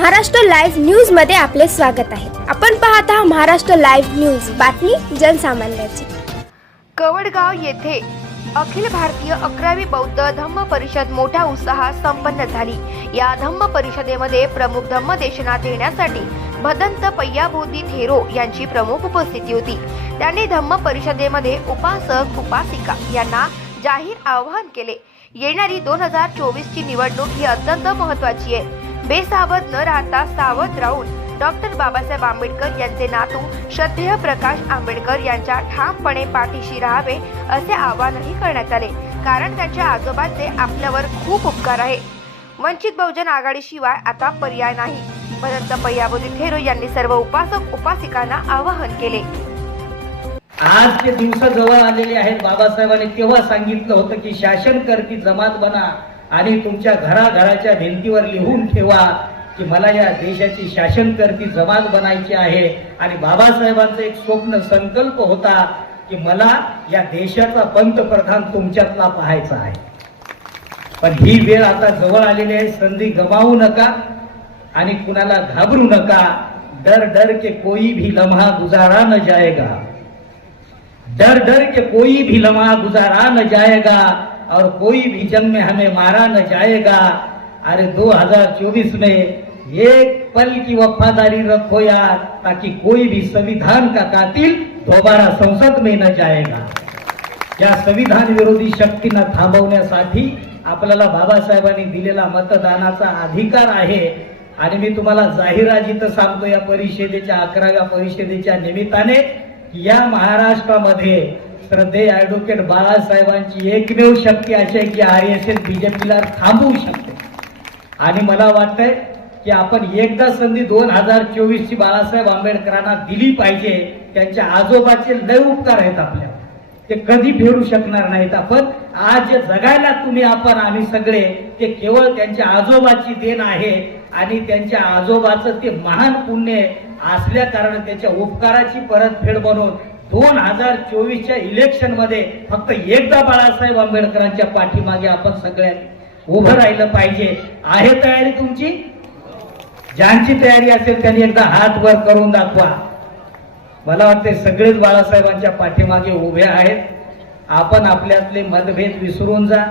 Maharashtra live न्यूजमध्ये आपले स्वागत आहे. आपण पाहत आहात महाराष्ट्र लाईव्ह न्यूज. बातमी जनसामान्याची. कवडगाव येथे अखिल भारतीय अकरावी बौद्ध धम्म परिषद मोठ्या उत्साहात संपन्न झाली. या धम्म परिषदेमध्ये प्रमुख धम्म देशना देण्यासाठी भदंत पय्याबोधी थेरो यांची प्रमुख उपस्थिती होती. त्यांनी धम्म परिषदेमध्ये उपासक उपासिका यांना जाहीर आवाहन केले. येणारी दोन हजार चोवीसची निवडणूक ही अत्यंत महत्वाची आहे. बेसावध न राहता सावध राहून डॉक्टर बाबासाहेब आंबेडकर यांचे नातू श्रद्धेय प्रकाश आंबेडकर यांच्या ठामपणे पाठीशी राहावे असे आवाहनही करण्यात आले. कारण त्यांच्या आजोबांचे आपल्यावर खूप उपकार आहे. वंचित बहुजन आघाडीशिवाय आता पर्याय नाही. भदंत पय्याबोधी थेरो यांनी सर्व उपासक उपासिकांना आवाहन केले. आज ते दिवस जवळ आलेले आहेत बाबासाहेबांनी तेव्हा सांगितलं होतं की शासन करती जमात बना. आणि तुमच्या घराघराच्या भिंतीवर लिहून ठेवा की मला या देशाची शासनकर्ती जमात बनायची आहे. आणि बाबासाहेबांचं एक स्वप्न संकल्प होता की मला या देशाचा पंतप्रधान तुमच्यातला पाहायचा आहे. पण ही वेळ आता जवळ आलेली आहे. संधी गमावू नका आणि कुणाला घाबरू नका. डर डर के कोई भी लम्हा गुजारा न जाएगा. डर डर के कोई भी लम्हा गुजारा न जाएगा. और कोई भी जंग में हमें मारा न जाएगा। अरे 2024 में एक पल की वफादारी रखो यार ताकि कोई भी संविधान का कातिल दोबारा संसद में न जाएगा। या संविधान विरोधी शक्तींना थांबवण्यासाठी आपल्याला बाबासाहेबांनी दिलेला मतदानाचा अधिकार आहे. आणि मी तुम्हाला जाहिरात सांगतो या परिषदेच्या अकराव्या परिषदेच्या निमित्ताने या महाराष्ट्रामध्ये श्रद्धे ऍडव्होकेट बाळासाहेबांची एकमेव शक्ती अशी आहे की आर एस एस बीजेपीला थांबवू शकते. आणि मला वाटतंय की आपण एकदा संधी दोन हजार चोवीस ची बाळासाहेब आंबेडकरांना दिली पाहिजे त्यांच्या आजोबाचे लय उपकार आहेत आपल्या ते कधी फेडू शकणार नाहीत आपण. आज जगायला तुम्ही आपण आम्ही सगळे ते केवळ त्यांच्या आजोबाची देण आहे आणि त्यांच्या आजोबाचं ते महान पुण्य असल्या कारण त्याच्या उपकाराची परतफेड म्हणून दोन हजार चोवीसच्या इलेक्शनमध्ये फक्त एकदा बाळासाहेब आंबेडकरांच्या पाठीमागे आपण सगळ्यात उभं राहिलं पाहिजे. आहे तयारी तुमची? ज्यांची तयारी असेल त्यांनी एकदा हात वर करून दाखवा. मला वाटते सगळेच बाळासाहेबांच्या पाठीमागे उभे आहेत. आपण आपल्यातले मतभेद विसरून जा.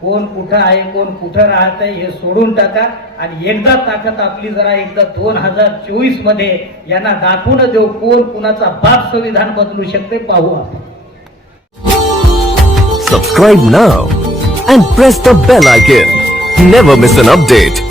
कोण कुठं आहे कोण कुठं राहत आहे हे सोडून टाका. आणि एकदा ताकद आपली जरा एकदा दोन हजार चोवीसमध्ये यांना दाखवून देऊ कोण कुणाचा बाप संविधान बदलू शकते पाहू आपण. Subscribe now and press the bell icon never miss an update